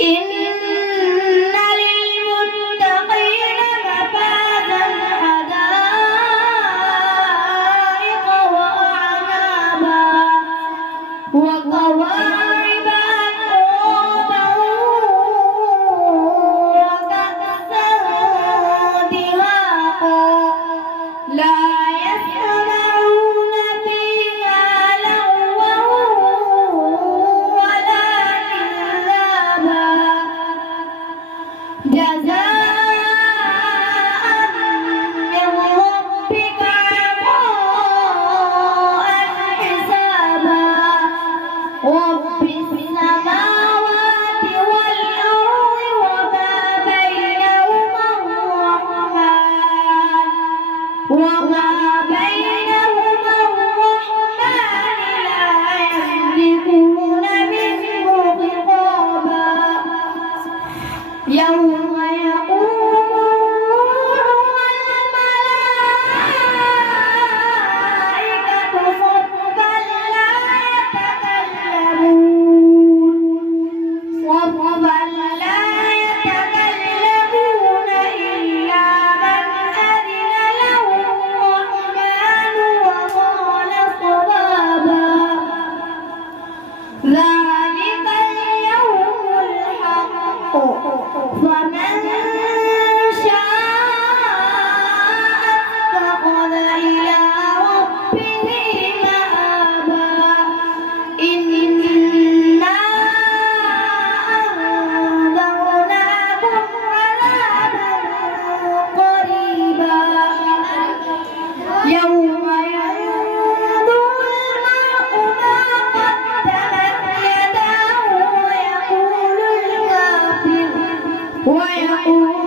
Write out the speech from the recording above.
إن للمتقين مفازا حدائق وأعنابا وكواعب أترابا وكأسا دهاقا لا يسمعون فيها لغوا ولا كذابا جزاء من ربك عطاء حسابا رب السماوات والأرض وما بينهما الرحمن لا يملكون منه خطابا يوم يقوم الملائكة صفا لا يتكلمون إلا من أذن له الرحمن وقال صوابا ذلك اليوم الحق فمن شاء اتخذ إلى ربه مآبا إنا أنذرناكم عذابا قريبا يوم ينظر المرء ما قدمت يداه ويقول